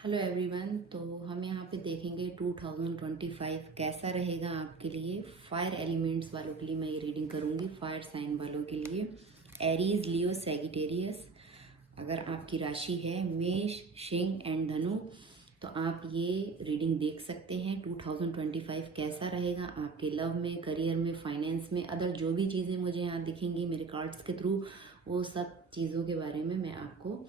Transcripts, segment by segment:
Hello everyone. तो हम यहाँ पे देखेंगे 2025 कैसा रहेगा आपके लिए। फायर एलिमेंट्स वालों के लिए मैं ये रीडिंग करूँगी, फायर साइन वालों के लिए। एरीज, लियो, सैगिटेरियस। अगर आपकी राशि है मेष, सिंह एंड धनु तो आप ये रीडिंग देख सकते हैं। 2025 कैसा रहेगा आपके लव में, करियर में, फाइनेंस में, अदर जो भी चीज़ें मुझे यहाँ दिखेंगी मेरे कार्ड्स के थ्रू, वो सब चीज़ों के बारे में मैं आपको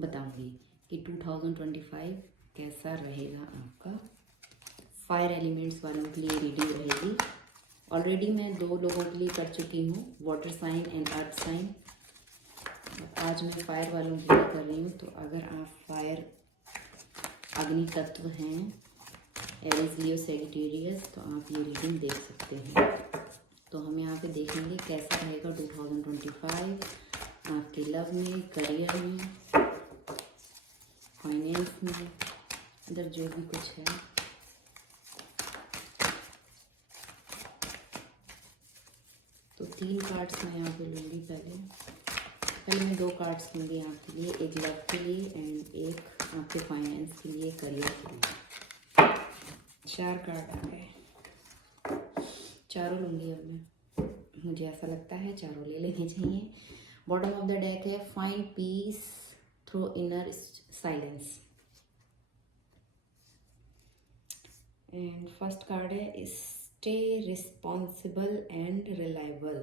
बताऊंगी कि 2025 कैसा रहेगा आपका। फायर एलिमेंट्स वालों के लिए रीडिंग रहेगी। ऑलरेडी मैं 2 लोगों के लिए कर चुकी हूँ, water sign and earth sign. आज मैं फायर वालों के लिए कर रही हूँ। तो अगर आप फायर अग्नि तत्व हैं, एरीज, लियो, सैगिटेरियस, तो आप ये रीडिंग देख सकते हैं। तो हम यहाँ पे देखेंगे कैसा रहेगा 2025 आपके लव में, करियर में, फाइनेंस में, इधर जो भी कुछ है। तो 3 कार्ड्स मैं यहाँ पे लूँगी। पहले मैं 2 कार्ड्स लूँगी आपके लिए, एक लव के लिए एंड एक आपके फाइनेंस के लिए, करियर के लिए। 4 कार्ड आ गए, चारों लूँगी अब मैं। मुझे ऐसा लगता है चारों ले लेने चाहिए। बॉटम ऑफ द डेक है find peace through inner silence and first card है stay responsible and reliable.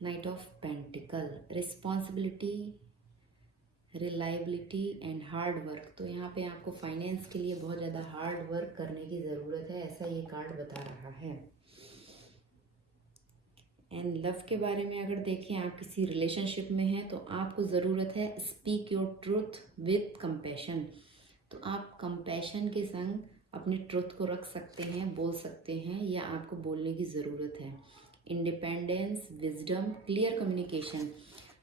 Knight of pentacle, responsibility, reliability and hard work. तो यहाँ पे आपको फाइनेंस के लिए बहुत ज़्यादा हार्ड वर्क करने की ज़रूरत है, ऐसा ये कार्ड बता रहा है। एंड लव के बारे में अगर देखें, आप किसी रिलेशनशिप में हैं तो आपको ज़रूरत है speak your truth with compassion. तो आप कंपैशन के संग अपनी ट्रुथ को रख सकते हैं, बोल सकते हैं, या आपको बोलने की ज़रूरत है। Independence, wisdom, clear communication.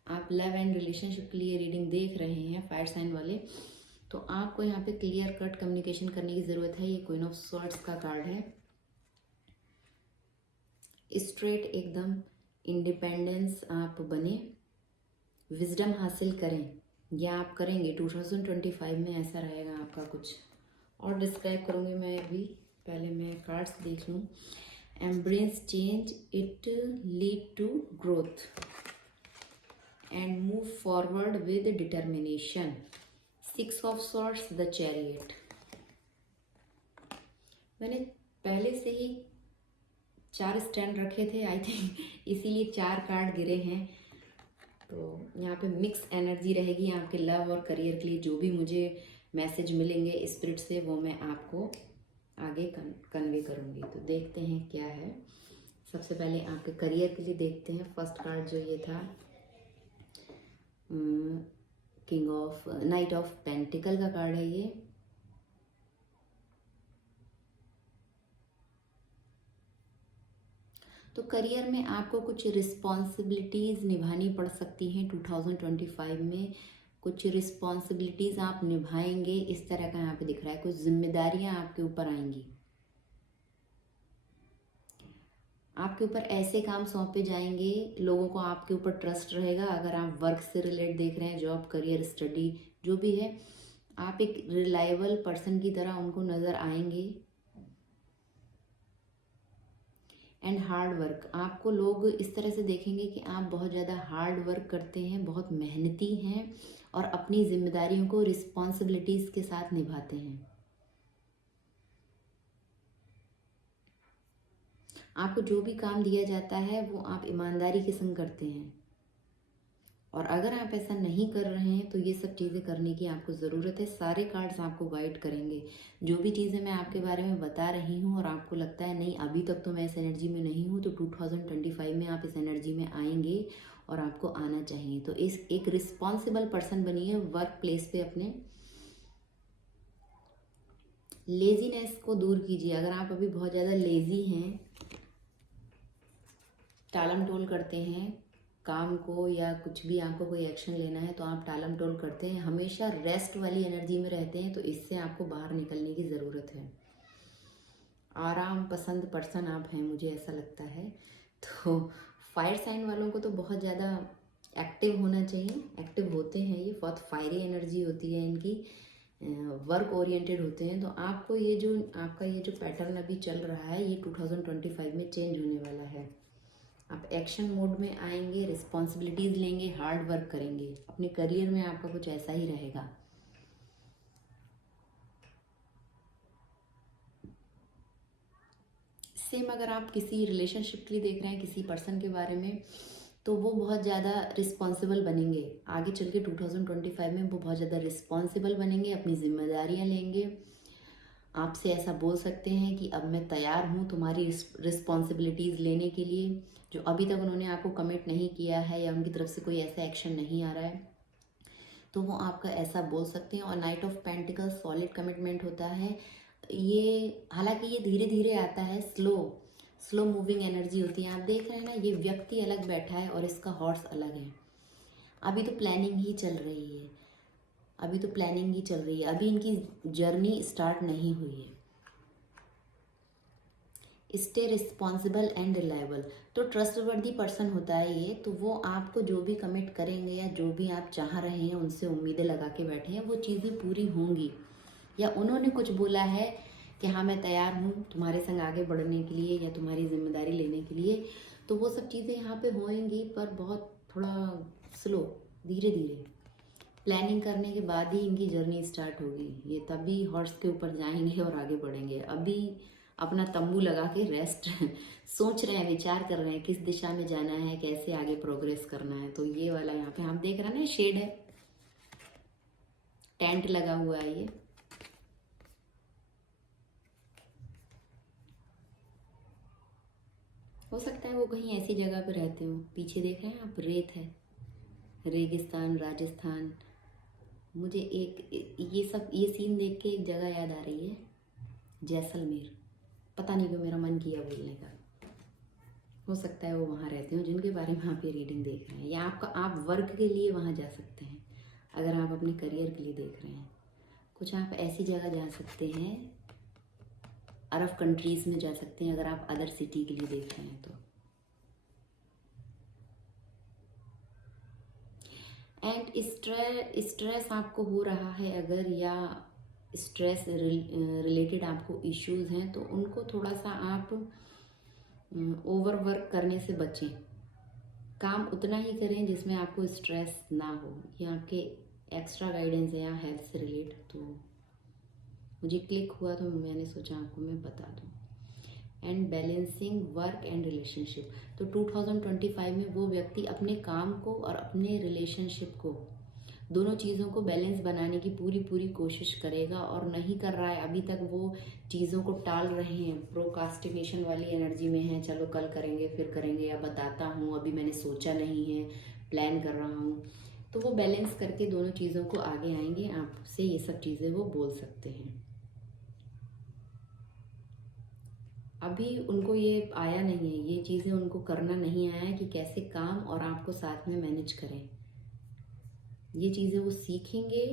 आप लव एंड रिलेशनशिप के लिए रीडिंग देख रहे हैं फायर साइन वाले, तो आपको यहाँ पे क्लियर कट कम्युनिकेशन करने की ज़रूरत है। ये क्वीन ऑफ स्वॉर्ड्स का कार्ड है। स्ट्रेट एकदम इंडिपेंडेंस आप बने, विजडम हासिल करें, या आप करेंगे 2025 में ऐसा रहेगा आपका कुछ। और डिस्क्राइब करूँगी मैं अभी, पहले मैं कार्ड्स देख लूँ। Embrace change, it lead to growth and move forward with determination. 6 of swords, the chariot. मैंने पहले से ही 4 स्टैंड रखे थे आई थिंक, इसीलिए 4 कार्ड गिरे हैं। तो यहाँ पे मिक्स एनर्जी रहेगी आपके लव और करियर के लिए। जो भी मुझे मैसेज मिलेंगे स्पिरिट से वो मैं आपको आगे कन्वे करूँगी। तो देखते हैं क्या है। सबसे पहले आपके करियर के लिए देखते हैं। फर्स्ट कार्ड जो ये था, king of night of pentacle का कार्ड है ये। तो करियर में आपको कुछ रिस्पॉन्सिबिलिटीज़ निभानी पड़ सकती हैं 2025 में। कुछ रिस्पॉन्सिबिलिटीज़ आप निभाएंगे, इस तरह का यहाँ पे दिख रहा है। कुछ जिम्मेदारियाँ आपके ऊपर आएंगी, आपके ऊपर ऐसे काम सौंपे जाएंगे, लोगों को आपके ऊपर ट्रस्ट रहेगा। अगर आप वर्क से रिलेटेड देख रहे हैं, जॉब, करियर, स्टडी जो भी है, आप एक रिलायबल पर्सन की तरह उनको नज़र आएंगे। एंड हार्ड वर्क, आपको लोग इस तरह से देखेंगे कि आप बहुत ज़्यादा हार्ड वर्क करते हैं, बहुत मेहनती हैं और अपनी जिम्मेदारियों को रिस्पॉन्सिबिलिटीज़ के साथ निभाते हैं। आपको जो भी काम दिया जाता है वो आप ईमानदारी के संग करते हैं। और अगर आप ऐसा नहीं कर रहे हैं तो ये सब चीज़ें करने की आपको ज़रूरत है। सारे कार्ड्स आपको गाइड करेंगे। जो भी चीज़ें मैं आपके बारे में बता रही हूँ और आपको लगता है नहीं अभी तक तो मैं इस एनर्जी में नहीं हूँ, तो 2025 में आप इस एनर्जी में आएंगे और आपको आना चाहिए। तो इस एक रिस्पॉन्सिबल पर्सन बनिए वर्क प्लेस पे। अपने लेजीनेस को दूर कीजिए। अगर आप अभी बहुत ज़्यादा लेज़ी हैं, टालम टोल करते हैं काम को, या कुछ भी आपको कोई एक्शन लेना है तो आप टालम टोल करते हैं, हमेशा रेस्ट वाली एनर्जी में रहते हैं, तो इससे आपको बाहर निकलने की ज़रूरत है। आराम पसंद पर्सन आप हैं, मुझे ऐसा लगता है। तो फायर साइन वालों को तो बहुत ज़्यादा एक्टिव होना चाहिए, एक्टिव होते हैं ये, बहुत फायरी एनर्जी होती है इनकी, वर्क ओरिएंटेड होते हैं। तो आपको ये जो आपका ये जो पैटर्न अभी चल रहा है ये 2025 में चेंज होने वाला है। आप एक्शन मोड में आएंगे, रिस्पॉन्सिबिलिटीज़ लेंगे, हार्ड वर्क करेंगे। अपने करियर में आपका कुछ ऐसा ही रहेगा। सेम अगर आप किसी रिलेशनशिप के लिए देख रहे हैं, किसी पर्सन के बारे में, तो वो बहुत ज़्यादा रिस्पॉन्सिबल बनेंगे आगे चल के। 2025 में वो बहुत ज़्यादा रिस्पॉन्सिबल बनेंगे, अपनी जिम्मेदारियां लेंगे। आपसे ऐसा बोल सकते हैं कि अब मैं तैयार हूँ तुम्हारी रिस्पॉन्सिबिलिटीज़ लेने के लिए। जो अभी तक उन्होंने आपको कमिट नहीं किया है या उनकी तरफ से कोई ऐसा एक्शन नहीं आ रहा है, तो वो आपका ऐसा बोल सकते हैं। और night of pentacles solid commitment होता है ये, हालांकि ये धीरे धीरे आता है, स्लो मूविंग एनर्जी होती है। आप देख रहे हैं ना, ये व्यक्ति अलग बैठा है और इसका हॉर्स अलग है। अभी तो प्लानिंग ही चल रही है, अभी तो प्लानिंग ही चल रही है, अभी इनकी जर्नी स्टार्ट नहीं हुई है। स्टे रिस्पॉन्सिबल एंड रिलायबल, तो ट्रस्टवर्दी पर्सन होता है ये। तो वो आपको जो भी कमिट करेंगे या जो भी आप चाह रहे हैं, उनसे उम्मीदें लगा के बैठे हैं, वो चीज़ें पूरी होंगी। या उन्होंने कुछ बोला है कि हाँ मैं तैयार हूँ तुम्हारे संग आगे बढ़ने के लिए या तुम्हारी जिम्मेदारी लेने के लिए, तो वो सब चीज़ें यहाँ पे होएंगी, पर बहुत थोड़ा स्लो, धीरे धीरे प्लानिंग करने के बाद ही इनकी जर्नी स्टार्ट होगी। ये तभी हॉर्स के ऊपर जाएंगे और आगे बढ़ेंगे। अभी अपना तंबू लगा के रेस्ट सोच रहे हैं, विचार कर रहे हैं किस दिशा में जाना है, कैसे आगे प्रोग्रेस करना है। तो ये वाला यहाँ पे आप देख रहे हैं ना, शेड है, टेंट लगा हुआ है ये। हो सकता है वो कहीं ऐसी जगह पे रहते हो। पीछे देख रहे हैं आप, रेत है, रेगिस्तान, राजस्थान। मुझे एक ये सीन देख के एक जगह याद आ रही है, जैसलमेर। पता नहीं क्यों मेरा मन किया बोलने का। हो सकता है वो वहाँ रहते हो जिनके बारे में आप ये रीडिंग देख रहे हैं, या आप वर्क के लिए वहाँ जा सकते हैं। अगर आप अपने करियर के लिए देख रहे हैं, कुछ आप ऐसी जगह जा सकते हैं, अरब कंट्रीज़ में जा सकते हैं अगर आप अदर सिटी के लिए देख रहे हैं तो। एंड स्ट्रेस आपको हो रहा है अगर, या स्ट्रेस रिलेटेड आपको इश्यूज हैं, तो उनको थोड़ा सा आप ओवर वर्क करने से बचें। काम उतना ही करें जिसमें आपको स्ट्रेस ना हो। ये आपके एक्स्ट्रा गाइडेंस है या हेल्थ से रिलेट, तो मुझे क्लिक हुआ तो मैंने सोचा आपको मैं बता दूं। And balancing work and relationship, तो 2025 में वो व्यक्ति अपने काम को और अपने रिलेशनशिप को, दोनों चीज़ों को बैलेंस बनाने की पूरी पूरी कोशिश करेगा। और नहीं कर रहा है अभी तक, वो चीज़ों को टाल रहे हैं, प्रोकास्टिनेशन वाली एनर्जी में है, चलो कल करेंगे, फिर करेंगे, या बताता हूँ, अभी मैंने सोचा नहीं है, प्लान कर रहा हूँ। तो वो बैलेंस करके दोनों चीज़ों को आगे आएंगे। आपसे ये सब चीज़ें वो बोल सकते हैं। अभी उनको ये आया नहीं है, ये चीज़ें उनको करना नहीं आया है कि कैसे काम और आपको साथ में मैनेज करें। ये चीज़ें वो सीखेंगे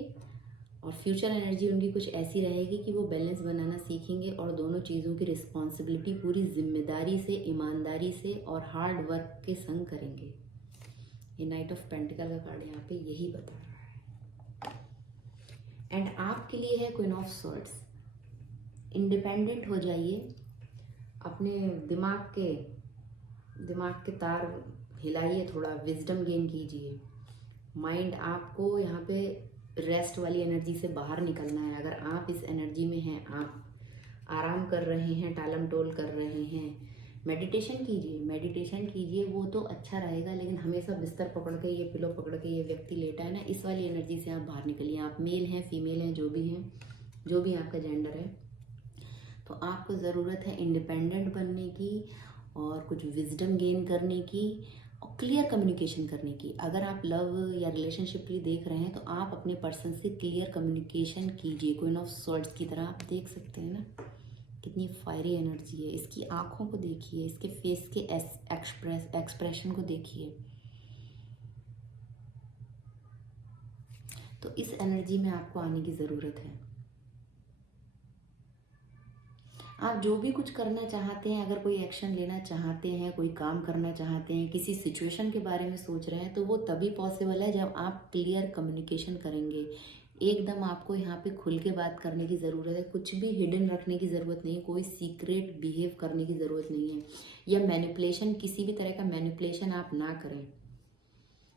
और फ्यूचर एनर्जी उनकी कुछ ऐसी रहेगी कि वो बैलेंस बनाना सीखेंगे और दोनों चीज़ों की रिस्पॉन्सिबिलिटी पूरी जिम्मेदारी से, ईमानदारी से और हार्ड वर्क के संग करेंगे। ये नाइट ऑफ पेंटिकल का कार्ड यहाँ पे यही बता रहा है। एंड आपके लिए है क्वीन ऑफ सॉर्ड्स। इंडिपेंडेंट हो जाइए, अपने दिमाग के तार हिलाइए, थोड़ा विजडम गेन कीजिए। माइंड आपको यहाँ पे रेस्ट वाली एनर्जी से बाहर निकलना है। अगर आप इस एनर्जी में हैं, आप आराम कर रहे हैं, टालम टोल कर रहे हैं, मेडिटेशन कीजिए, वो तो अच्छा रहेगा। लेकिन हमेशा बिस्तर पकड़ के, ये पिलो पकड़ के ये व्यक्ति लेटा है ना, इस वाली एनर्जी से आप बाहर निकलिए। आप मेल हैं, फीमेल हैं, जो भी हैं, जो भी आपका जेंडर है, तो आपको ज़रूरत है इंडिपेंडेंट बनने की और कुछ विजडम गेन करने की और क्लियर कम्युनिकेशन करने की। अगर आप लव या रिलेशनशिप के लिए देख रहे हैं, तो आप अपने पर्सन से क्लियर कम्युनिकेशन कीजिए। क्वीन ऑफ सॉर्ड्स की तरह आप देख सकते हैं ना, कितनी फायरी एनर्जी है। इसकी आंखों को देखिए, इसके फेस के एक्सप्रेशन को देखिए। तो इस एनर्जी में आपको आने की ज़रूरत है। आप जो भी कुछ करना चाहते हैं, अगर कोई एक्शन लेना चाहते हैं, कोई काम करना चाहते हैं, किसी सिचुएशन के बारे में सोच रहे हैं, तो वो तभी पॉसिबल है जब आप क्लियर कम्युनिकेशन करेंगे। एकदम आपको यहाँ पे खुल के बात करने की ज़रूरत है, कुछ भी हिडन रखने की ज़रूरत नहीं है, कोई सीक्रेट बिहेव करने की ज़रूरत नहीं है, या मैनिपुलेशन, किसी भी तरह का मैनिपुलेशन आप ना करें।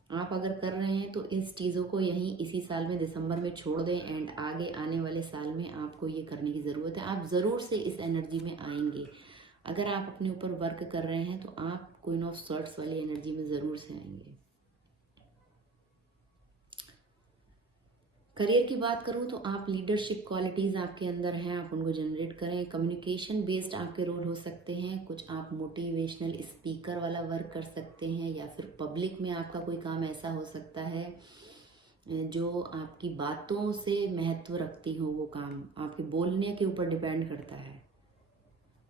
आप अगर कर रहे हैं तो इस चीज़ों को यहीं इसी साल में दिसंबर में छोड़ दें, एंड आगे आने वाले साल में आपको ये करने की ज़रूरत है। आप ज़रूर से इस एनर्जी में आएंगे। अगर आप अपने ऊपर वर्क कर रहे हैं तो आप क्वीन ऑफ सॉर्ड्स वाली एनर्जी में ज़रूर से आएंगे। करियर की बात करूं तो आप लीडरशिप क्वालिटीज़ आपके अंदर हैं, आप उनको जनरेट करें। कम्युनिकेशन बेस्ड आपके रोल हो सकते हैं, कुछ आप मोटिवेशनल स्पीकर वाला वर्क कर सकते हैं, या फिर पब्लिक में आपका कोई काम ऐसा हो सकता है जो आपकी बातों से महत्व रखती हो। वो काम आपके बोलने के ऊपर डिपेंड करता है।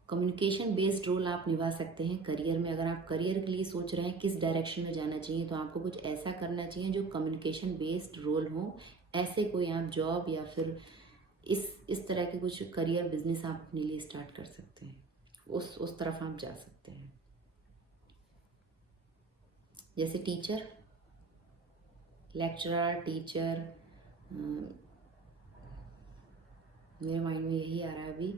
कम्युनिकेशन बेस्ड रोल आप निभा सकते हैं करियर में। अगर आप करियर के लिए सोच रहे हैं किस डायरेक्शन में जाना चाहिए, तो आपको कुछ ऐसा करना चाहिए जो कम्युनिकेशन बेस्ड रोल हो। ऐसे कोई आप जॉब या फिर इस तरह के कुछ करियर बिजनेस आप अपने लिए स्टार्ट कर सकते हैं, उस तरफ आप जा सकते हैं। जैसे टीचर, लेक्चरर, टीचर, मेरे माइंड में यही आ रहा है अभी,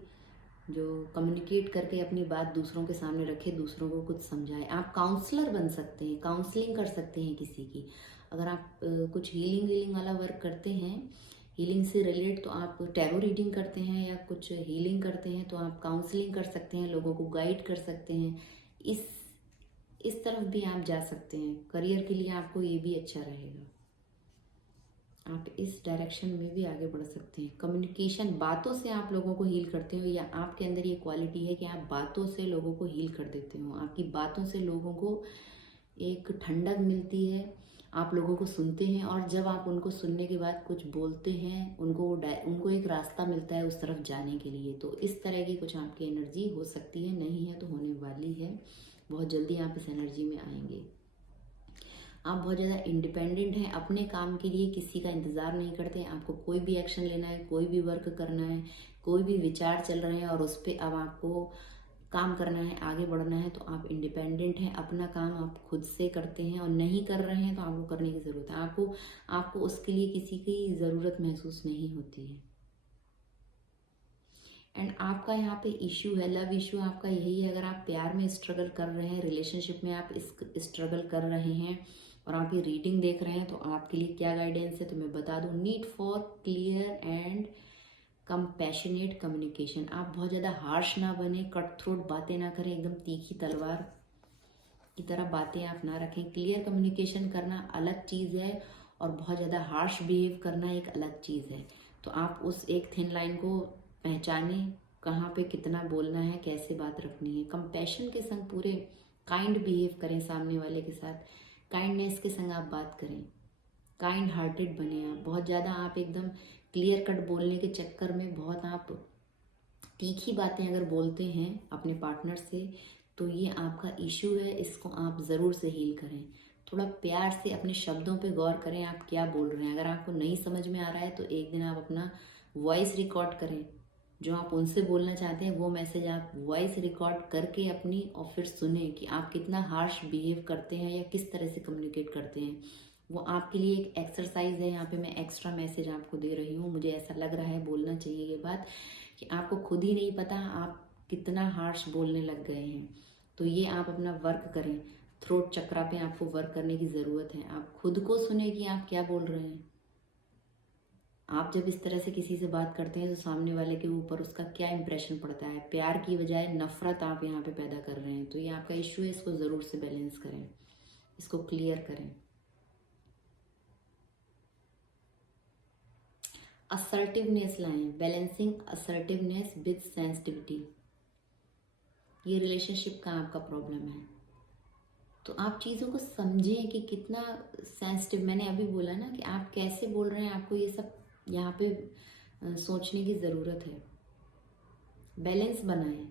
जो कम्युनिकेट करके अपनी बात दूसरों के सामने रखे, दूसरों को कुछ समझाए। आप काउंसलर बन सकते हैं, काउंसलिंग कर सकते हैं किसी की। अगर आप कुछ हीलिंग वाला वर्क करते हैं, हीलिंग से रिलेटेड, तो आप टैरो रीडिंग करते हैं या कुछ हीलिंग करते हैं, तो आप काउंसलिंग कर सकते हैं, लोगों को गाइड कर सकते हैं। इस तरफ भी आप जा सकते हैं। करियर के लिए आपको ये भी अच्छा रहेगा, आप इस डायरेक्शन में भी आगे बढ़ सकते हैं। कम्युनिकेशन, बातों से आप लोगों को हील करते हो, या आपके अंदर ये क्वालिटी है कि आप बातों से लोगों को हील कर देते हो। आपकी बातों से लोगों को एक ठंडक मिलती है, आप लोगों को सुनते हैं, और जब आप उनको सुनने के बाद कुछ बोलते हैं, उनको एक रास्ता मिलता है उस तरफ जाने के लिए। तो इस तरह की कुछ आपकी एनर्जी हो सकती है, नहीं है तो होने वाली है। बहुत जल्दी आप इस एनर्जी में आएंगे। आप बहुत ज़्यादा इंडिपेंडेंट हैं, अपने काम के लिए किसी का इंतज़ार नहीं करते हैं। आपको कोई भी एक्शन लेना है, कोई भी वर्क करना है, कोई भी विचार चल रहे हैं और उस पर अब आपको काम करना है, आगे बढ़ना है, तो आप इंडिपेंडेंट हैं। अपना काम आप खुद से करते हैं, और नहीं कर रहे हैं तो आपको करने की ज़रूरत है। आपको उसके लिए किसी की ज़रूरत महसूस नहीं होती है। एंड आपका यहाँ पे इश्यू है, लव इश्यू आपका यही है। अगर आप प्यार में स्ट्रगल कर रहे हैं, रिलेशनशिप में आप इस स्ट्रगल कर रहे हैं, और आप ये रीडिंग देख रहे हैं, तो आपके लिए क्या गाइडेंस है तो मैं बता दूं। Need for clear and compassionate communication. आप बहुत ज़्यादा हार्श ना बने, कट थ्रोट बातें ना करें, एकदम तीखी तलवार की तरह बातें आप ना रखें। क्लियर कम्युनिकेशन करना अलग चीज़ है, और बहुत ज़्यादा हार्श बिहेव करना एक अलग चीज़ है। तो आप उस एक थिन लाइन को पहचाने, कहाँ पे कितना बोलना है, कैसे बात रखनी है। कंपैशन के संग पूरे काइंड बिहेव करें सामने वाले के साथ, काइंडनेस के संग आप बात करें, काइंड हार्टेड बने आप। बहुत ज़्यादा आप एकदम क्लियर कट बोलने के चक्कर में बहुत आप तीखी बातें अगर बोलते हैं अपने पार्टनर से, तो ये आपका इशू है, इसको आप ज़रूर से हील करें। थोड़ा प्यार से अपने शब्दों पे गौर करें, आप क्या बोल रहे हैं। अगर आपको नहीं समझ में आ रहा है तो एक दिन आप अपना वॉइस रिकॉर्ड करें, जो आप उनसे बोलना चाहते हैं वो मैसेज आप वॉइस रिकॉर्ड करके अपनी, और फिर सुने कि आप कितना हार्श बिहेव करते हैं या किस तरह से कम्युनिकेट करते हैं। वो आपके लिए एक एक्सरसाइज है। यहाँ पे मैं एक्स्ट्रा मैसेज आपको दे रही हूँ, मुझे ऐसा लग रहा है बोलना चाहिए ये बात, कि आपको खुद ही नहीं पता आप कितना हार्श बोलने लग गए हैं। तो ये आप अपना वर्क करें, थ्रोट चक्रा पे आपको वर्क करने की ज़रूरत है। आप खुद को सुने कि आप क्या बोल रहे हैं। आप जब इस तरह से किसी से बात करते हैं तो सामने वाले के ऊपर उसका क्या इंप्रेशन पड़ता है। प्यार की बजाय नफरत आप यहाँ पे पैदा कर रहे हैं, तो ये आपका इश्यू है। इसको ज़रूर से बैलेंस करें, इसको क्लियर करें। असर्टिवनेस लाएं, बैलेंसिंग असर्टिवनेस विद सेंसिटिविटी। ये रिलेशनशिप का आपका प्रॉब्लम है, तो आप चीज़ों को समझें कि कितना सेंसिटिव। मैंने अभी बोला ना कि आप कैसे बोल रहे हैं, आपको ये सब यहाँ पे सोचने की ज़रूरत है। बैलेंस बनाएं।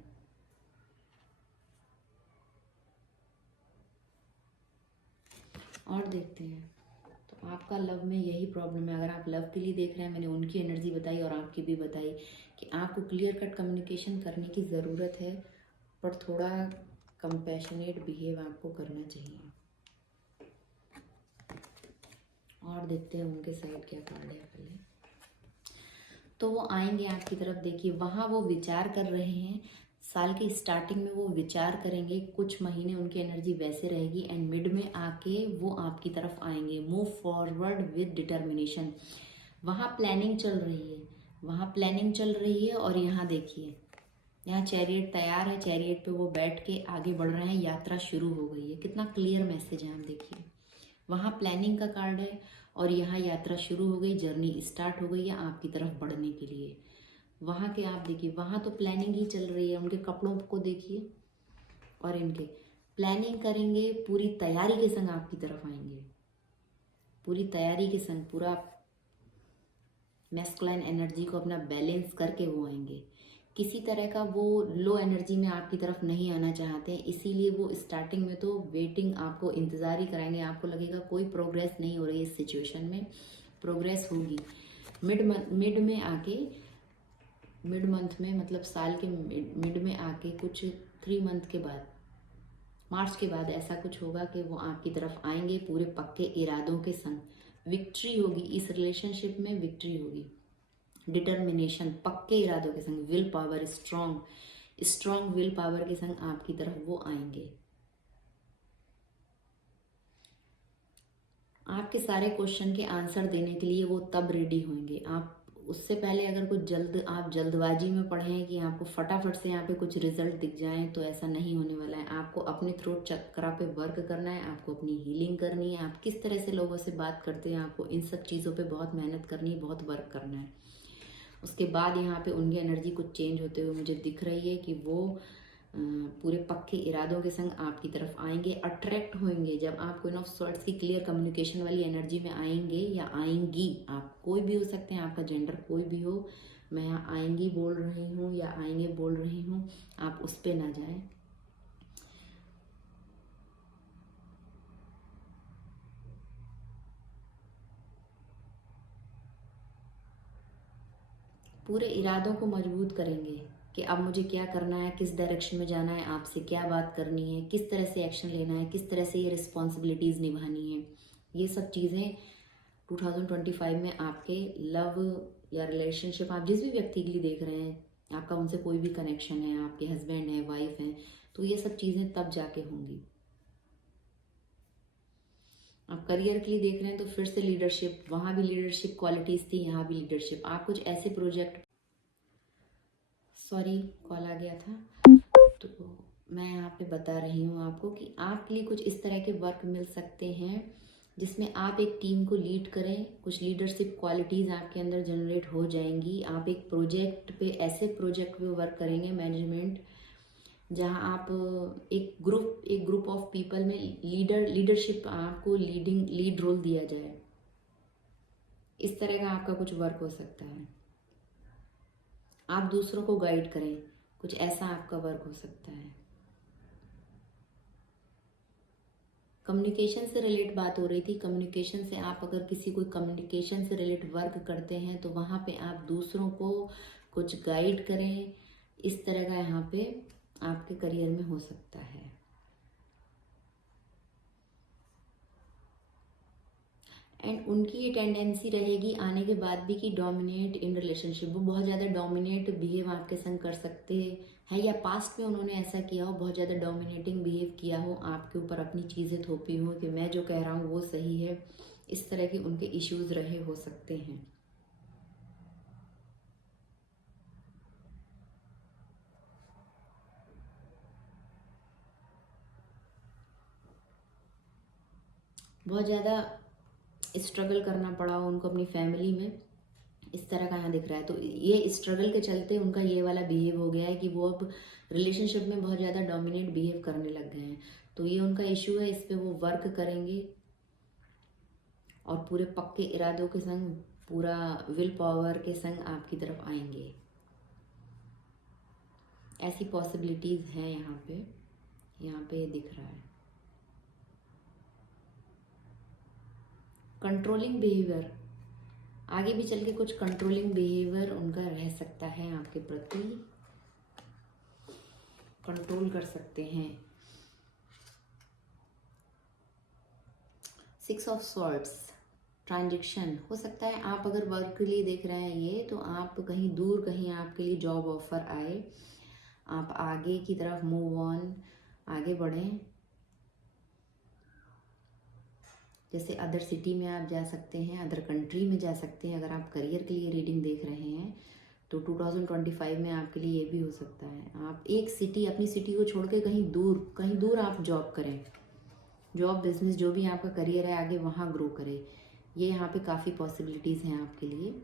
और देखते हैं, तो आपका आपका लव में यही प्रॉब्लम है। अगर आप लव के लिए देख रहे हैं, मैंने उनकी एनर्जी बताई और आपकी भी बताई कि आपको क्लियर कट कम्युनिकेशन करने की ज़रूरत है, पर थोड़ा कंपैशनेट बिहेव आपको करना चाहिए। और देखते हैं उनके साइड क्या कार्ड है पहले। तो वो आएंगे आपकी तरफ, देखिए वहाँ वो विचार कर रहे हैं। साल की स्टार्टिंग में वो विचार करेंगे, कुछ महीने उनकी एनर्जी वैसे रहेगी एंड मिड में आके वो आपकी तरफ आएंगे। Move forward with determination. वहाँ प्लानिंग चल रही है, वहाँ प्लानिंग चल रही है। और यहाँ देखिए, यहाँ चैरियट तैयार है, चैरियट पे वो बैठ के आगे बढ़ रहे हैं, यात्रा शुरू हो गई है। कितना क्लियर मैसेज है, आप देखिए वहाँ प्लानिंग का कार्ड है और यहाँ यात्रा शुरू हो गई, जर्नी स्टार्ट हो गई है आपकी तरफ बढ़ने के लिए। वहाँ के आप देखिए, वहाँ तो प्लानिंग ही चल रही है। उनके कपड़ों को देखिए और इनके प्लानिंग करेंगे, पूरी तैयारी के संग आपकी तरफ आएंगे, पूरी तैयारी के संग, पूरा मैस्कुलाइन एनर्जी को अपना बैलेंस करके वो आएंगे। किसी तरह का वो लो एनर्जी में आपकी तरफ नहीं आना चाहते हैं, इसीलिए वो स्टार्टिंग में तो वेटिंग, आपको इंतज़ार ही कराएंगे। आपको लगेगा कोई प्रोग्रेस नहीं हो रही है इस सिचुएशन में, प्रोग्रेस होगी। मिड में आके, मिड मंथ में, मतलब साल के मिड में आके कुछ 3 मंथ के बाद, मार्च के बाद ऐसा कुछ होगा कि वो आपकी तरफ आएंगे पूरे पक्के इरादों के संग। विक्ट्री होगी इस रिलेशनशिप में, विक्ट्री होगी। डिटर्मिनेशन, पक्के इरादों के संग, will power, strong will power के संग आपकी तरफ वो आएंगे। आपके सारे क्वेश्चन के आंसर देने के लिए वो तब रेडी होंगे। आप उससे पहले अगर कुछ आप जल्दबाजी में पढ़े हैं कि आपको फटाफट से यहाँ पे कुछ रिजल्ट दिख जाए, तो ऐसा नहीं होने वाला है। आपको अपने थ्रोट चक्रा पे वर्क करना है, आपको अपनी हीलिंग करनी है। आप किस तरह से लोगों से बात करते हैं, आपको इन सब चीज़ों पे बहुत मेहनत करनी है, बहुत वर्क करना है। उसके बाद यहाँ पे उनकी एनर्जी कुछ चेंज होते हुए मुझे दिख रही है कि वो पूरे पक्के इरादों के संग आपकी तरफ आएंगे, अट्रैक्ट होंगे। जब आप क्वीन ऑफ स्वॉर्ड्स की क्लियर कम्युनिकेशन वाली एनर्जी में आएंगे या आएंगी, आप कोई भी हो सकते हैं, आपका जेंडर कोई भी हो, मैं यहाँ आएंगी बोल रही हूँ या आएंगे बोल रही हूँ, आप उस पर ना जाएं। पूरे इरादों को मजबूत करेंगे कि अब मुझे क्या करना है, किस डायरेक्शन में जाना है, आपसे क्या बात करनी है, किस तरह से एक्शन लेना है, किस तरह से ये रिस्पॉन्सिबिलिटीज़ निभानी है। ये सब चीज़ें 2025 में आपके लव या रिलेशनशिप, आप जिस भी व्यक्ति के लिए देख रहे हैं, आपका उनसे कोई भी कनेक्शन है, आपके हस्बैंड है, वाइफ हैं, तो ये सब चीज़ें तब जाके होंगी। आप करियर के लिए देख रहे हैं तो फिर से लीडरशिप, वहाँ भी लीडरशिप क्वालिटीज़ थी, यहाँ भी लीडरशिप। आप कुछ ऐसे प्रोजेक्ट, सॉरी कॉल आ गया था, तो मैं यहाँ पे बता रही हूँ आपको कि आपके लिए कुछ इस तरह के वर्क मिल सकते हैं जिसमें आप एक टीम को लीड करें। कुछ लीडरशिप क्वालिटीज़ आपके अंदर जनरेट हो जाएंगी। आप एक प्रोजेक्ट पे, ऐसे प्रोजेक्ट पे वर्क करेंगे, मैनेजमेंट, जहाँ आप एक ग्रुप ऑफ पीपल में लीडरशिप, आपको लीड रोल दिया जाए। इस तरह का आपका कुछ वर्क हो सकता है। आप दूसरों को गाइड करें, कुछ ऐसा आपका वर्क हो सकता है। कम्युनिकेशन से रिलेट बात हो रही थी। कम्युनिकेशन से, आप अगर किसी कोई कम्युनिकेशन से रिलेट वर्क करते हैं तो वहाँ पे आप दूसरों को कुछ गाइड करें, इस तरह का यहाँ पे आपके करियर में हो सकता है। एंड उनकी ये टेंडेंसी रहेगी आने के बाद भी कि डोमिनेट इन रिलेशनशिप, वो बहुत ज़्यादा डोमिनेट बिहेव आपके संग कर सकते हैं, या पास्ट में उन्होंने ऐसा किया हो, बहुत ज़्यादा डोमिनेटिंग बिहेव किया हो, आपके ऊपर अपनी चीज़ें थोपी हो कि मैं जो कह रहा हूँ वो सही है। इस तरह के उनके इश्यूज रहे हो सकते हैं। बहुत ज़्यादा स्ट्रगल करना पड़ा हो उनको अपनी फैमिली में, इस तरह का यहाँ दिख रहा है। तो ये स्ट्रगल के चलते उनका ये वाला बिहेव हो गया है कि वो अब रिलेशनशिप में बहुत ज़्यादा डोमिनेट बिहेव करने लग गए हैं। तो ये उनका इश्यू है, इस पे वो वर्क करेंगे और पूरे पक्के इरादों के संग, पूरा विल पावर के संग आपकी तरफ आएंगे। ऐसी पॉसिबिलिटीज़ हैं यहाँ पे ये दिख रहा है। कंट्रोलिंग बिहेवियर, आगे भी चल के कुछ कंट्रोलिंग बिहेवियर उनका रह सकता है, आपके प्रति कंट्रोल कर सकते हैं। 6 ऑफ स्वॉर्ड्स, ट्रांजेक्शन हो सकता है। आप अगर वर्क के लिए देख रहे हैं ये, तो आप कहीं दूर, कहीं आपके लिए जॉब ऑफर आए, आप आगे की तरफ मूव ऑन, आगे बढ़ें। जैसे अदर सिटी में आप जा सकते हैं, अदर कंट्री में जा सकते हैं। अगर आप करियर के लिए रीडिंग देख रहे हैं तो 2025 में आपके लिए ये भी हो सकता है। आप एक सिटी, अपनी सिटी को छोड़ के कहीं दूर आप जॉब करें, जॉब बिजनेस जो भी आपका करियर है आगे वहाँ ग्रो करें। ये यहाँ पे काफ़ी पॉसिबिलिटीज़ हैं आपके लिए।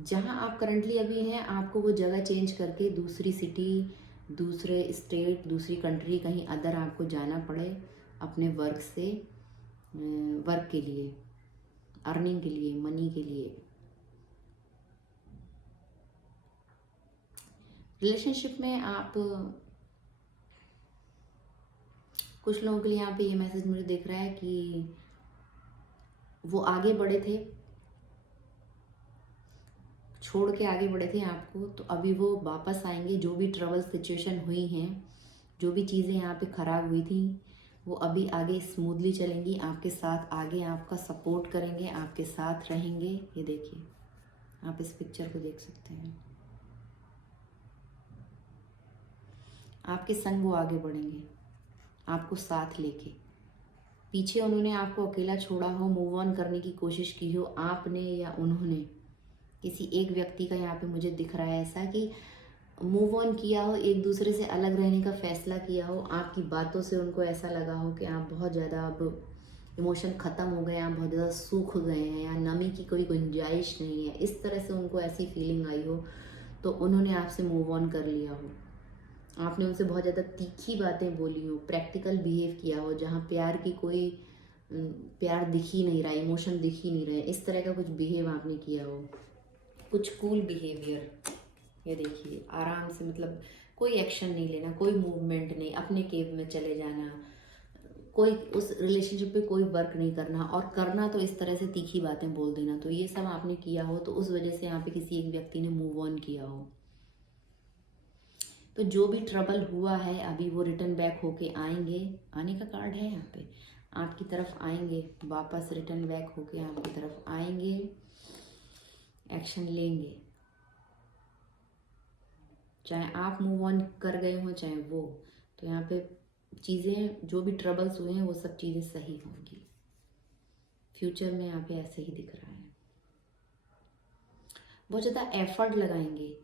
जहाँ आप करंटली अभी हैं, आपको वो जगह चेंज करके दूसरी सिटी, दूसरे स्टेट, दूसरी कंट्री, कहीं अदर आपको जाना पड़े अपने वर्क से, वर्क के लिए, अर्निंग के लिए, मनी के लिए। रिलेशनशिप में आप, कुछ लोगों के लिए यहाँ पे ये मैसेज मुझे दिख रहा है कि वो आगे बढ़े थे, छोड़ के आगे बढ़े थे आपको, तो अभी वो वापस आएंगे। जो भी ट्रबल सिचुएशन हुई हैं, जो भी चीज़ें यहाँ पे ख़राब हुई थी, वो अभी आगे स्मूथली चलेंगी आपके साथ, आगे आपका सपोर्ट करेंगे, आपके साथ रहेंगे। ये देखिए, आप इस पिक्चर को देख सकते हैं। आपके संग वो आगे बढ़ेंगे, आपको साथ लेके। पीछे उन्होंने आपको अकेला छोड़ा हो, मूव ऑन करने की कोशिश की हो, आपने या उन्होंने, किसी एक व्यक्ति का यहाँ पे मुझे दिख रहा है ऐसा कि मूव ऑन किया हो, एक दूसरे से अलग रहने का फैसला किया हो। आपकी बातों से उनको ऐसा लगा हो कि आप बहुत ज़्यादा अब इमोशन ख़त्म हो गए, आप बहुत ज़्यादा सूख गए हैं, या नमी की कोई गुंजाइश नहीं है, इस तरह से उनको ऐसी फीलिंग आई हो, तो उन्होंने आपसे मूव ऑन कर लिया हो। आपने उनसे बहुत ज़्यादा तीखी बातें बोली हो, प्रैक्टिकल बिहेव किया हो, जहाँ प्यार की कोई प्यार दिख ही नहीं रहा, इमोशन दिख ही नहीं रहे, इस तरह का कुछ बिहेव आपने किया हो, कुछ कूल बिहेवियर। ये देखिए, आराम से, मतलब कोई एक्शन नहीं लेना, कोई मूवमेंट नहीं, अपने केव में चले जाना, कोई उस रिलेशनशिप पे कोई वर्क नहीं करना, और करना तो इस तरह से तीखी बातें बोल देना। तो ये सब आपने किया हो, तो उस वजह से यहाँ पे किसी एक व्यक्ति ने मूव ऑन किया हो। तो जो भी ट्रबल हुआ है अभी, वो रिटर्न बैक होके आएंगे। आने का कार्ड है यहाँ पे, आपकी तरफ आएंगे, वापस रिटर्न बैक होके आपकी तरफ आएंगे, एक्शन लेंगे। चाहे आप मूव ऑन कर गए हो, चाहे वो, तो यहाँ पे चीज़ें, जो भी ट्रबल्स हुए हैं, वो सब चीज़ें सही होंगी। फ्यूचर में यहाँ पे ऐसे ही दिख रहा है। बहुत ज़्यादा एफर्ट लगाएंगे,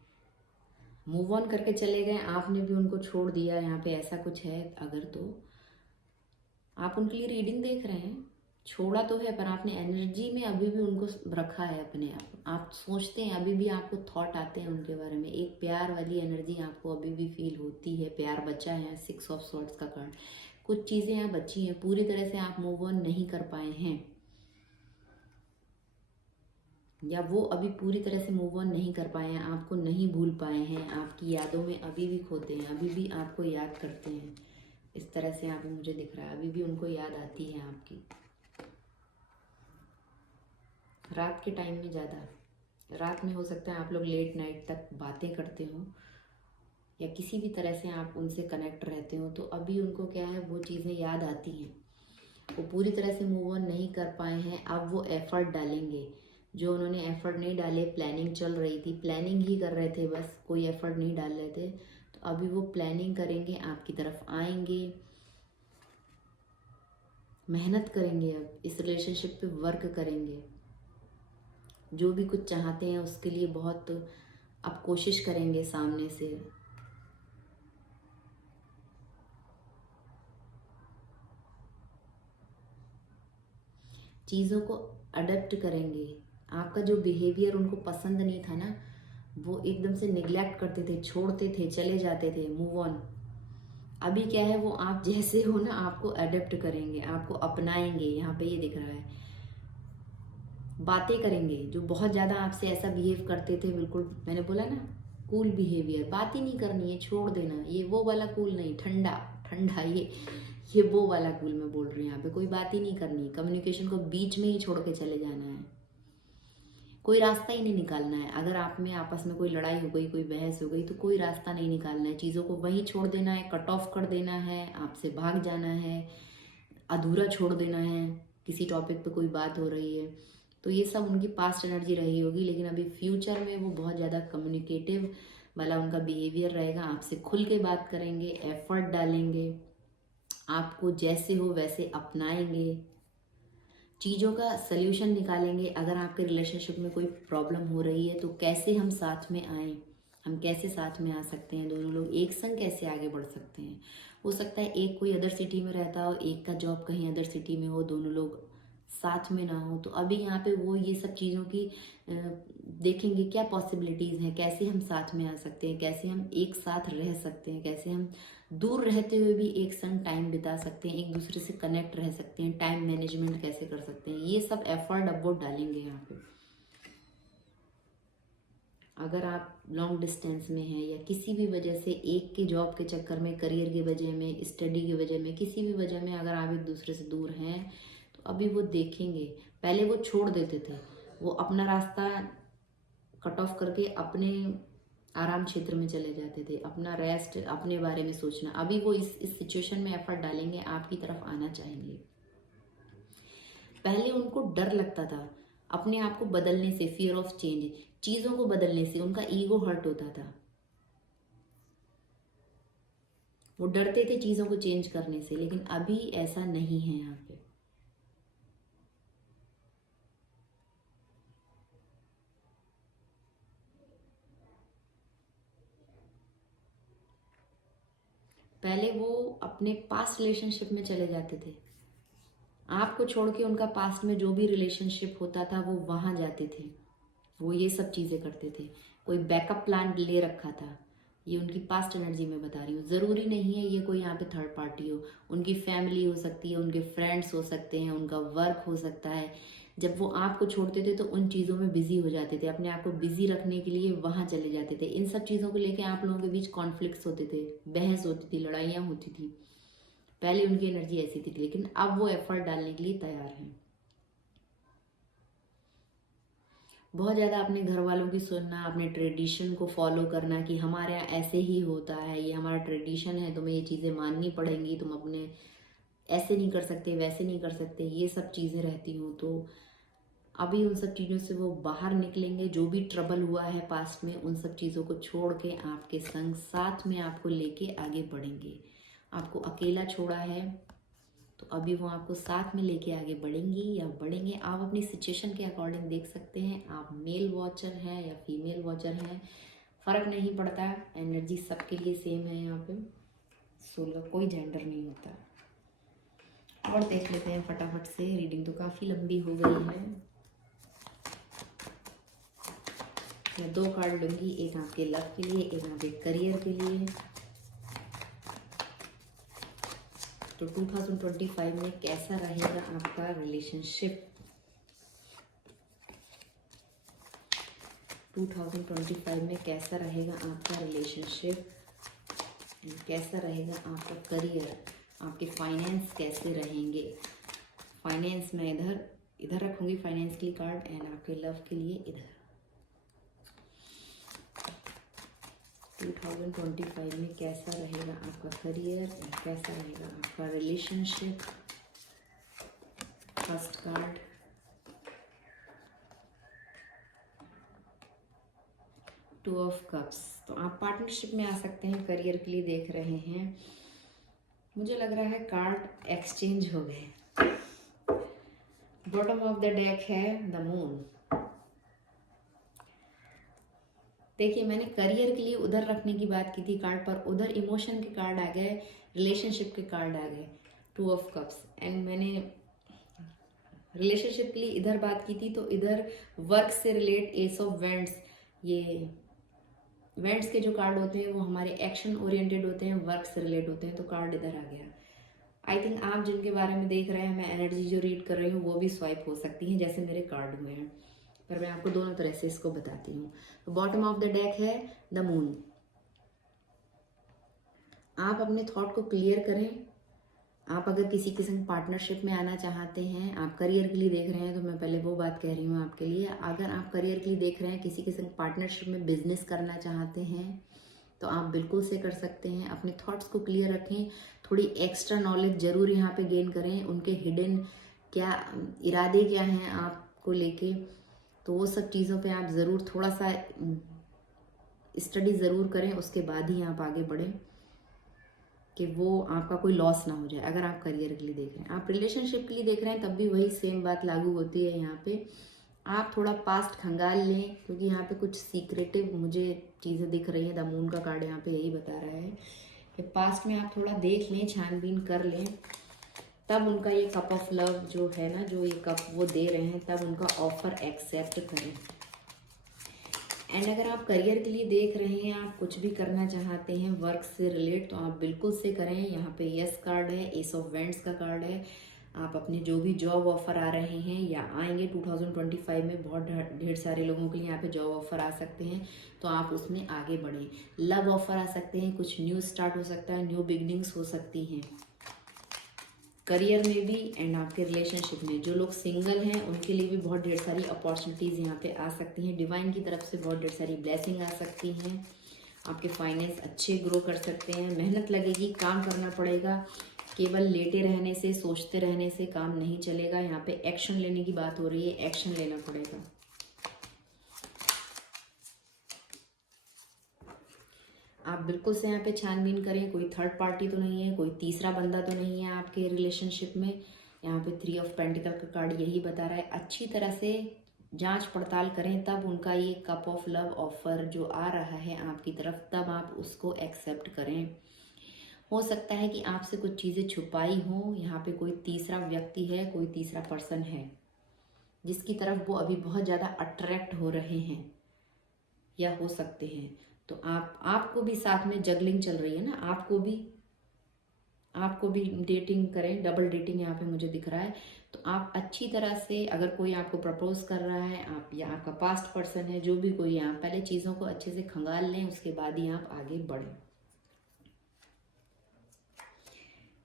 मूव ऑन करके चले गए, आपने भी उनको छोड़ दिया, यहाँ पे ऐसा कुछ है अगर, तो आप उनके लिए रीडिंग देख रहे हैं, छोड़ा तो है, पर आपने एनर्जी में अभी भी उनको रखा है अपने आप सोचते हैं, अभी भी आपको थॉट आते हैं उनके बारे में, एक प्यार वाली एनर्जी आपको अभी भी फील होती है, प्यार बचा है। 6 ऑफ स्वॉर्ड्स का कार्ड, कुछ चीज़ें यहाँ बची हैं, पूरी तरह से आप मूव ऑन नहीं कर पाए हैं, या वो अभी पूरी तरह से मूव ऑन नहीं कर पाए हैं, आपको नहीं भूल पाए हैं, आपकी यादों में अभी भी खोते हैं, अभी भी आपको याद करते हैं। इस तरह से यहाँ पे मुझे दिख रहा है, अभी भी उनको याद आती है आपकी। रात के टाइम में ज़्यादा, रात में हो सकता है आप लोग लेट नाइट तक बातें करते हो, या किसी भी तरह से आप उनसे कनेक्ट रहते हो, तो अभी उनको क्या है, वो चीज़ें याद आती हैं, वो पूरी तरह से मूव ऑन नहीं कर पाए हैं। अब वो एफर्ट डालेंगे, जो उन्होंने एफर्ट नहीं डाले, प्लानिंग चल रही थी, प्लानिंग ही कर रहे थे बस, कोई एफर्ट नहीं डाल रहे थे, तो अभी वो प्लानिंग करेंगे, आपकी तरफ आएंगे, मेहनत करेंगे, अब इस रिलेशनशिप पे वर्क करेंगे, जो भी कुछ चाहते हैं उसके लिए बहुत अब कोशिश करेंगे सामने से। चीज़ों को अडेप्ट करेंगे। आपका जो बिहेवियर उनको पसंद नहीं था ना, वो एकदम से निगलेक्ट करते थे, छोड़ते थे, चले जाते थे, मूव ऑन। अभी क्या है, वो आप जैसे हो ना, आपको अडेप्ट करेंगे, आपको अपनाएंगे। यहाँ पे ये दिख रहा है, बातें करेंगे, जो बहुत ज़्यादा आपसे ऐसा बिहेव करते थे, बिल्कुल मैंने बोला ना, कूल बिहेवियर, बात ही नहीं करनी है, छोड़ देना, ये वो वाला कूल नहीं, ठंडा ठंडा, ये वो वाला कूल मैं बोल रही हूँ। यहाँ पे कोई बात ही नहीं करनी, कम्युनिकेशन को बीच में ही छोड़ के चले जाना है, कोई रास्ता ही नहीं निकालना है। अगर आप में आपस में कोई लड़ाई हो गई, कोई बहस हो गई, तो कोई रास्ता नहीं निकालना है, चीज़ों को वहीं छोड़ देना है, कट ऑफ कर देना है, आपसे भाग जाना है, अधूरा छोड़ देना है। किसी टॉपिक पे कोई बात हो रही है तो ये सब उनकी पास्ट एनर्जी रही होगी, लेकिन अभी फ्यूचर में वो बहुत ज़्यादा कम्युनिकेटिव वाला उनका बिहेवियर रहेगा, आपसे खुल के बात करेंगे, एफर्ट डालेंगे, आपको जैसे हो वैसे अपनाएंगे, चीज़ों का सल्यूशन निकालेंगे। अगर आपके रिलेशनशिप में कोई प्रॉब्लम हो रही है तो कैसे हम साथ में आएँ, हम कैसे साथ में आ सकते हैं, दोनों लोग एक संग कैसे आगे बढ़ सकते हैं। हो सकता है एक कोई अदर सिटी में रहता हो, एक का जॉब कहीं अदर सिटी में हो, दोनों लोग साथ में ना हो, तो अभी यहाँ पे वो ये सब चीज़ों की देखेंगे क्या पॉसिबिलिटीज़ हैं, कैसे हम साथ में आ सकते हैं, कैसे हम एक साथ रह सकते हैं, कैसे हम दूर रहते हुए भी एक संग टाइम बिता सकते हैं, एक दूसरे से कनेक्ट रह सकते हैं, टाइम मैनेजमेंट कैसे कर सकते हैं। ये सब एफर्ट अब वो डालेंगे यहाँ पे। अगर आप लॉन्ग डिस्टेंस में हैं या किसी भी वजह से एक के जॉब के चक्कर में, करियर की वजह में, स्टडी की वजह में, किसी भी वजह में अगर आप एक दूसरे से दूर हैं तो अभी वो देखेंगे। पहले वो छोड़ देते थे, वो अपना रास्ता कट ऑफ करके अपने आराम क्षेत्र में चले जाते थे, अपना रेस्ट, अपने बारे में सोचना। अभी वो इस सिचुएशन में एफर्ट डालेंगे, आपकी तरफ आना चाहेंगे। पहले उनको डर लगता था अपने आप को बदलने से, फियर ऑफ चेंज, चीज़ों को बदलने से उनका ईगो हर्ट होता था, वो डरते थे चीज़ों को चेंज करने से, लेकिन अभी ऐसा नहीं है। यहाँ पे पहले वो अपने पास्ट रिलेशनशिप में चले जाते थे, आपको छोड़ के उनका पास्ट में जो भी रिलेशनशिप होता था वो वहाँ जाते थे, वो ये सब चीज़ें करते थे, कोई बैकअप प्लान ले रखा था। ये उनकी पास्ट एनर्जी में बता रही हूँ, ज़रूरी नहीं है ये कोई यहाँ पे थर्ड पार्टी हो, उनकी फैमिली हो सकती है, उनके फ्रेंड्स हो सकते हैं, उनका वर्क हो सकता है। जब वो आपको छोड़ते थे तो उन चीज़ों में बिजी हो जाते थे, अपने आप को बिजी रखने के लिए वहाँ चले जाते थे। इन सब चीज़ों को लेकर आप लोगों के बीच कॉन्फ्लिक्ट्स होते थे, बहस होती थी, लड़ाइयाँ होती थी। पहले उनकी एनर्जी ऐसी थी, लेकिन अब वो एफर्ट डालने के लिए तैयार हैं। बहुत ज़्यादा अपने घर वालों की सुनना, अपने ट्रेडिशन को फॉलो करना कि हमारे यहाँ ऐसे ही होता है, ये हमारा ट्रेडिशन है, तुम्हें ये चीज़ें माननी पड़ेंगी, तुम अपने ऐसे नहीं कर सकते, वैसे नहीं कर सकते, ये सब चीज़ें रहती हूँ। तो अभी उन सब चीज़ों से वो बाहर निकलेंगे। जो भी ट्रबल हुआ है पास्ट में, उन सब चीज़ों को छोड़ के आपके संग साथ में आपको लेके आगे बढ़ेंगे। आपको अकेला छोड़ा है तो अभी वो आपको साथ में लेके आगे बढ़ेंगी या बढ़ेंगे। आप अपनी सिचुएशन के अकॉर्डिंग देख सकते हैं, आप मेल वॉचर हैं या फीमेल वॉचर हैं, फ़र्क नहीं पड़ता, एनर्जी सबके लिए सेम है। यहाँ पे 16 कोई जेंडर नहीं होता। और देख लेते हैं फटाफट से, रीडिंग तो काफ़ी लंबी हो गई है। मैं 2 कार्ड लूँगी, एक आपके लव के लिए, एक आपके करियर के लिए। तो 2025 में कैसा रहेगा आपका रिलेशनशिप? 2025 में कैसा रहेगा आपका रिलेशनशिप, कैसा रहेगा आपका करियर, आपके फाइनेंस कैसे रहेंगे? फाइनेंस में इधर रखूँगी फाइनेंस के लिए कार्ड, एंड आपके लव के लिए इधर। 2025 में कैसा रहेगा आपका करियर, कैसा रहेगा आपका relationship? First card, two of cups. तो आप पार्टनरशिप में आ सकते हैं, करियर के लिए देख रहे हैं। मुझे लग रहा है कार्ड एक्सचेंज हो गए। बॉटम ऑफ द डेक है द मून। देखिए, मैंने करियर के लिए उधर रखने की बात की थी कार्ड पर, उधर इमोशन के कार्ड आ गए, रिलेशनशिप के कार्ड आ गए, 2 ऑफ कप्स। एंड मैंने रिलेशनशिप के लिए इधर बात की थी तो इधर वर्क से रिलेट, एस ऑफ वेंड्स। ये वेंड्स के जो कार्ड होते हैं वो हमारे एक्शन ओरिएंटेड होते हैं, वर्क से रिलेट होते हैं, तो कार्ड इधर आ गया। आई थिंक आप जिनके बारे में देख रहे हैं, मैं एनर्जी जो रीड कर रही हूँ वो भी स्वाइप हो सकती हैं जैसे मेरे कार्ड हुए हैं, पर मैं आपको दोनों तरह से इसको बताती हूँ। तो बॉटम ऑफ द डेक है द मून। आप अपने थॉट को क्लियर करें, आप अगर किसी के संग पार्टनरशिप में आना चाहते हैं, आप करियर के लिए देख रहे हैं, तो मैं पहले वो बात कह रही हूँ आपके लिए। अगर आप करियर के लिए देख रहे हैं, किसी के संग पार्टनरशिप में बिजनेस करना चाहते हैं, तो आप बिल्कुल से कर सकते हैं। अपने थॉट्स को क्लियर रखें, थोड़ी एक्स्ट्रा नॉलेज ज़रूर यहाँ पे गेन करें, उनके हिडन क्या इरादे क्या हैं आपको लेके, तो वो सब चीज़ों पे आप ज़रूर थोड़ा सा स्टडी ज़रूर करें, उसके बाद ही आप आगे बढ़ें कि वो आपका कोई लॉस ना हो जाए। अगर आप करियर के लिए देख रहे हैं, आप रिलेशनशिप के लिए देख रहे हैं, तब भी वही सेम बात लागू होती है। यहाँ पे आप थोड़ा पास्ट खंगाल लें, क्योंकि यहाँ पे कुछ सीक्रेटिव मुझे चीज़ें दिख रही हैं। द मून का कार्ड यहाँ पे यही बता रहा है कि पास्ट में आप थोड़ा देख लें, छानबीन कर लें, तब उनका ये कप ऑफ लव जो है ना, जो ये कप वो दे रहे हैं, तब उनका ऑफर एक्सेप्ट करें। एंड अगर आप करियर के लिए देख रहे हैं, आप कुछ भी करना चाहते हैं वर्क से रिलेट, तो आप बिल्कुल से करें। यहाँ पे यस कार्ड है, एस ऑफ वेंट्स का कार्ड है। आप अपने जो भी जॉब ऑफर आ रहे हैं या आएंगे 2025 में, बहुत ढेर सारे लोगों के लिए यहाँ पे जॉब ऑफर आ सकते हैं, तो आप उसमें आगे बढ़ें। लव ऑफर आ सकते हैं, कुछ न्यू स्टार्ट हो सकता है, न्यू बिगनिंग्स हो सकती हैं करियर में भी एंड आपके रिलेशनशिप में। जो लोग सिंगल हैं उनके लिए भी बहुत ढेर सारी अपॉर्चुनिटीज़ यहाँ पे आ सकती हैं। डिवाइन की तरफ से बहुत ढेर सारी ब्लेसिंग आ सकती हैं। आपके फाइनेंस अच्छे ग्रो कर सकते हैं। मेहनत लगेगी, काम करना पड़ेगा। केवल लेटे रहने से, सोचते रहने से काम नहीं चलेगा। यहाँ पे एक्शन लेने की बात हो रही है, एक्शन लेना पड़ेगा। आप बिल्कुल से यहाँ पे छानबीन करें, कोई थर्ड पार्टी तो नहीं है, कोई तीसरा बंदा तो नहीं है आपके रिलेशनशिप में। यहाँ पे 3 ऑफ पेंटिकल का कार्ड यही बता रहा है। अच्छी तरह से जांच पड़ताल करें, तब उनका ये कप ऑफ लव ऑफर जो आ रहा है आपकी तरफ, तब आप उसको एक्सेप्ट करें। हो सकता है कि आपसे कुछ चीज़ें छुपाई हों। यहाँ पे कोई तीसरा व्यक्ति है, कोई तीसरा पर्सन है जिसकी तरफ वो अभी बहुत ज़्यादा अट्रैक्ट हो रहे हैं या हो सकते हैं। तो आपको भी साथ में जगलिंग चल रही है ना, आपको भी डेटिंग करें, डबल डेटिंग यहाँ पे मुझे दिख रहा है। तो आप अच्छी तरह से, अगर कोई आपको प्रपोज कर रहा है, आप या आपका पास्ट पर्सन है, जो भी कोई है, आप पहले चीज़ों को अच्छे से खंगाल लें, उसके बाद ही आप आगे बढ़ें।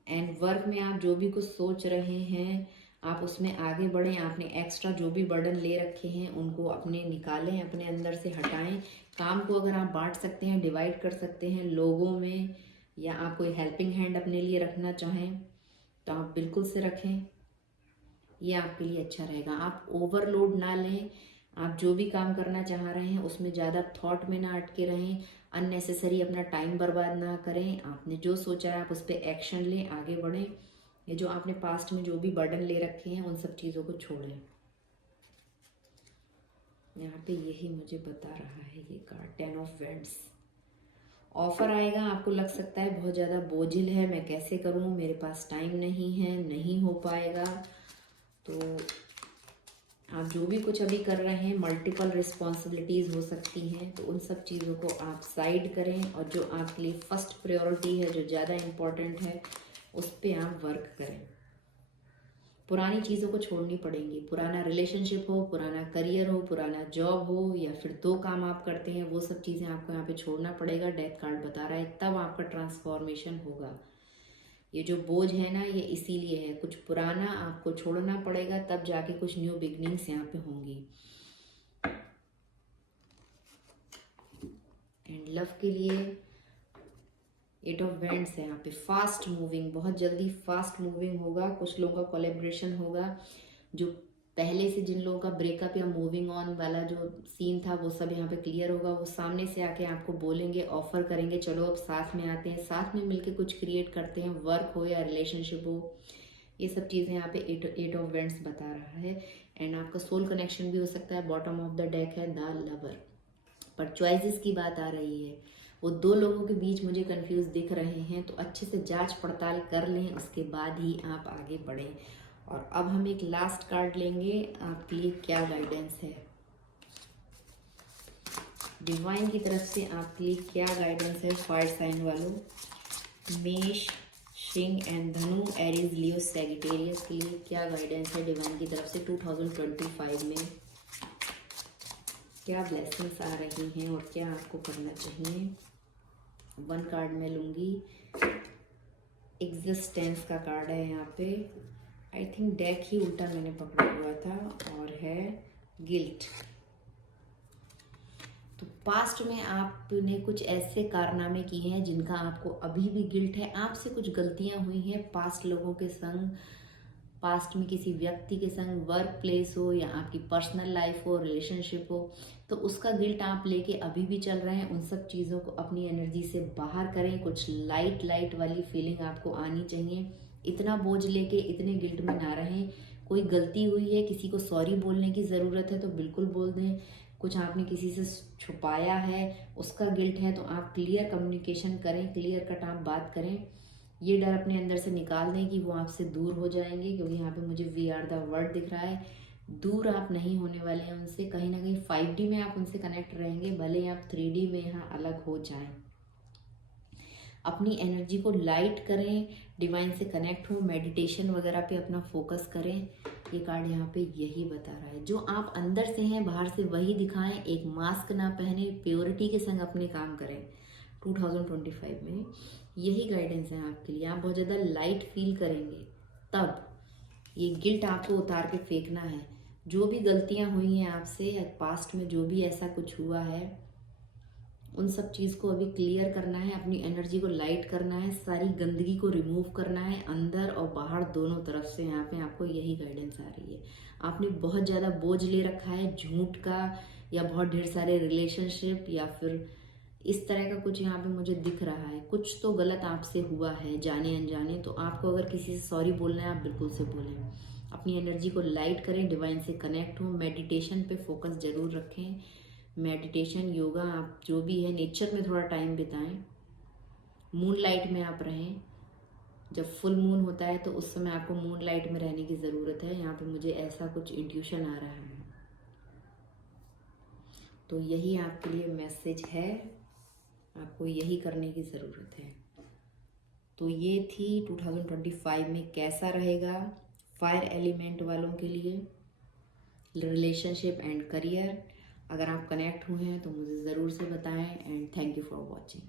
एंड वर्क में आप जो भी कुछ सोच रहे हैं, आप उसमें आगे बढ़ें। आपने एक्स्ट्रा जो भी बर्डन ले रखे हैं उनको अपने निकालें, अपने अंदर से हटाएं। काम को अगर आप बांट सकते हैं, डिवाइड कर सकते हैं लोगों में, या आप कोई हेल्पिंग हैंड अपने लिए रखना चाहें, तो आप बिल्कुल से रखें। ये आपके लिए अच्छा रहेगा। आप ओवरलोड ना लें। आप जो भी काम करना चाह रहे हैं उसमें ज़्यादा थॉट में ना अटके रहें, अननेसेसरी अपना टाइम बर्बाद ना करें। आपने जो सोचा है आप उस पर एक्शन लें, आगे बढ़ें। ये जो आपने पास्ट में जो भी बर्डन ले रखे हैं उन सब चीज़ों को छोड़ें। यहाँ पे यही मुझे बता रहा है ये कार्ड, 10 ऑफ वेंट्स। ऑफर आएगा, आपको लग सकता है बहुत ज़्यादा बोझिल है, मैं कैसे करूँ, मेरे पास टाइम नहीं है, नहीं हो पाएगा। तो आप जो भी कुछ अभी कर रहे हैं, मल्टीपल रिस्पॉन्सिबिलिटीज़ हो सकती हैं, तो उन सब चीज़ों को आप साइड करें, और जो आपके लिए फर्स्ट प्रायोरिटी है, जो ज़्यादा इम्पोर्टेंट है, उस पर आप वर्क करें। पुरानी चीज़ों को छोड़नी पड़ेंगी। पुराना रिलेशनशिप हो, पुराना करियर हो, पुराना जॉब हो, या फिर 2 काम आप करते हैं, वो सब चीज़ें आपको यहाँ पे छोड़ना पड़ेगा। डेथ कार्ड बता रहा है, तब आपका ट्रांसफॉर्मेशन होगा। ये जो बोझ है ना, ये इसीलिए है, कुछ पुराना आपको छोड़ना पड़ेगा, तब जाके कुछ न्यू बिगनिंग्स यहाँ पे होंगी। एंड लव के लिए 8 ऑफ वेंट्स है यहाँ पे। फास्ट मूविंग, बहुत जल्दी फास्ट मूविंग होगा। कुछ लोगों का कोलेब्रेशन होगा। जो पहले से जिन लोगों का ब्रेकअप या मूविंग ऑन वाला जो सीन था, वो सब यहाँ पे क्लियर होगा। वो सामने से आके आपको बोलेंगे, ऑफर करेंगे, चलो अब साथ में आते हैं, साथ में मिलके कुछ क्रिएट करते हैं, वर्क हो या रिलेशनशिप हो। ये सब चीज़ें यहाँ पे 8 ऑफ वेंट्स बता रहा है। एंड आपका सोल कनेक्शन भी हो सकता है। बॉटम ऑफ द डेक है द लवर, पर चॉइसेस की बात आ रही है। वो 2 लोगों के बीच मुझे कंफ्यूज दिख रहे हैं, तो अच्छे से जांच पड़ताल कर लें, उसके बाद ही आप आगे बढ़ें। और अब हम एक लास्ट कार्ड लेंगे, आपके लिए क्या गाइडेंस है डिवाइन की तरफ से, आपके लिए क्या गाइडेंस है फायर साइन वालों, मेष, सिंह एंड धनु, एरीज, लियो, सैजिटेरियस के लिए क्या गाइडेंस है डिवाइन की तरफ से 2025 में। क्या ब्लेसिंग्स आ रही हैं और क्या आपको करना चाहिए। 1 कार्ड मैं लूँगी, एग्जिस्टेंस का कार्ड है यहाँ पे। आई थिंक डेक ही उल्टा मैंने पकड़ा हुआ था, और है गिल्ट। तो पास्ट में आपने कुछ ऐसे कारनामे किए हैं जिनका आपको अभी भी गिल्ट है। आपसे कुछ गलतियां हुई हैं पास्ट लोगों के संग, पास्ट में किसी व्यक्ति के संग, वर्क प्लेस हो या आपकी पर्सनल लाइफ हो, रिलेशनशिप हो, तो उसका गिल्ट आप लेके अभी भी चल रहे हैं। उन सब चीज़ों को अपनी एनर्जी से बाहर करें। कुछ लाइट लाइट वाली फीलिंग आपको आनी चाहिए। इतना बोझ लेके इतने गिल्ट में ना रहें। कोई गलती हुई है, किसी को सॉरी बोलने की ज़रूरत है तो बिल्कुल बोल दें। कुछ आपने किसी से छुपाया है, उसका गिल्ट है, तो आप क्लियर कम्युनिकेशन करें, क्लियर कट आप बात करें। ये डर अपने अंदर से निकाल दें कि वो आपसे दूर हो जाएंगे, क्योंकि यहाँ पे मुझे वी आर द वर्ड दिख रहा है। दूर आप नहीं होने वाले हैं उनसे, कहीं ना कहीं 5D में आप उनसे कनेक्ट रहेंगे, भले ही आप 3D में यहाँ अलग हो जाएं। अपनी एनर्जी को लाइट करें, डिवाइन से कनेक्ट हो, मेडिटेशन वगैरह पे अपना फोकस करें। ये कार्ड यहाँ पे यही बता रहा है। जो आप अंदर से हैं बाहर से वही दिखाएं। एक मास्क ना पहने, प्योरिटी के संग अपने काम करें। 2025 में यही गाइडेंस है आपके लिए। आप बहुत ज़्यादा लाइट फील करेंगे, तब ये गिल्ट आपको उतार के फेंकना है। जो भी गलतियां हुई हैं आपसे या पास्ट में जो भी ऐसा कुछ हुआ है, उन सब चीज़ को अभी क्लियर करना है, अपनी एनर्जी को लाइट करना है, सारी गंदगी को रिमूव करना है, अंदर और बाहर दोनों तरफ से। यहाँ पे आपको यही गाइडेंस आ रही है। आपने बहुत ज़्यादा बोझ ले रखा है झूठ का, या बहुत ढेर सारे रिलेशनशिप, या फिर इस तरह का कुछ यहाँ पे मुझे दिख रहा है। कुछ तो गलत आपसे हुआ है जाने अनजाने, तो आपको अगर किसी से सॉरी बोलना है आप बिल्कुल से बोलें। अपनी एनर्जी को लाइट करें, डिवाइन से कनेक्ट हो, मेडिटेशन पे फोकस जरूर रखें। मेडिटेशन, योगा, आप जो भी है नेचर में थोड़ा टाइम बिताएं। मून लाइट में आप रहें। जब फुल मून होता है तो उस समय आपको मून लाइट में रहने की ज़रूरत है। यहाँ पे मुझे ऐसा कुछ इंट्यूशन आ रहा है। तो यही आपके लिए मैसेज है, आपको यही करने की ज़रूरत है। तो ये थी 2025 में कैसा रहेगा फायर एलिमेंट वालों के लिए, रिलेशनशिप एंड करियर। अगर आप कनेक्ट हुए हैं तो मुझे ज़रूर से बताएं, and thank you for watching.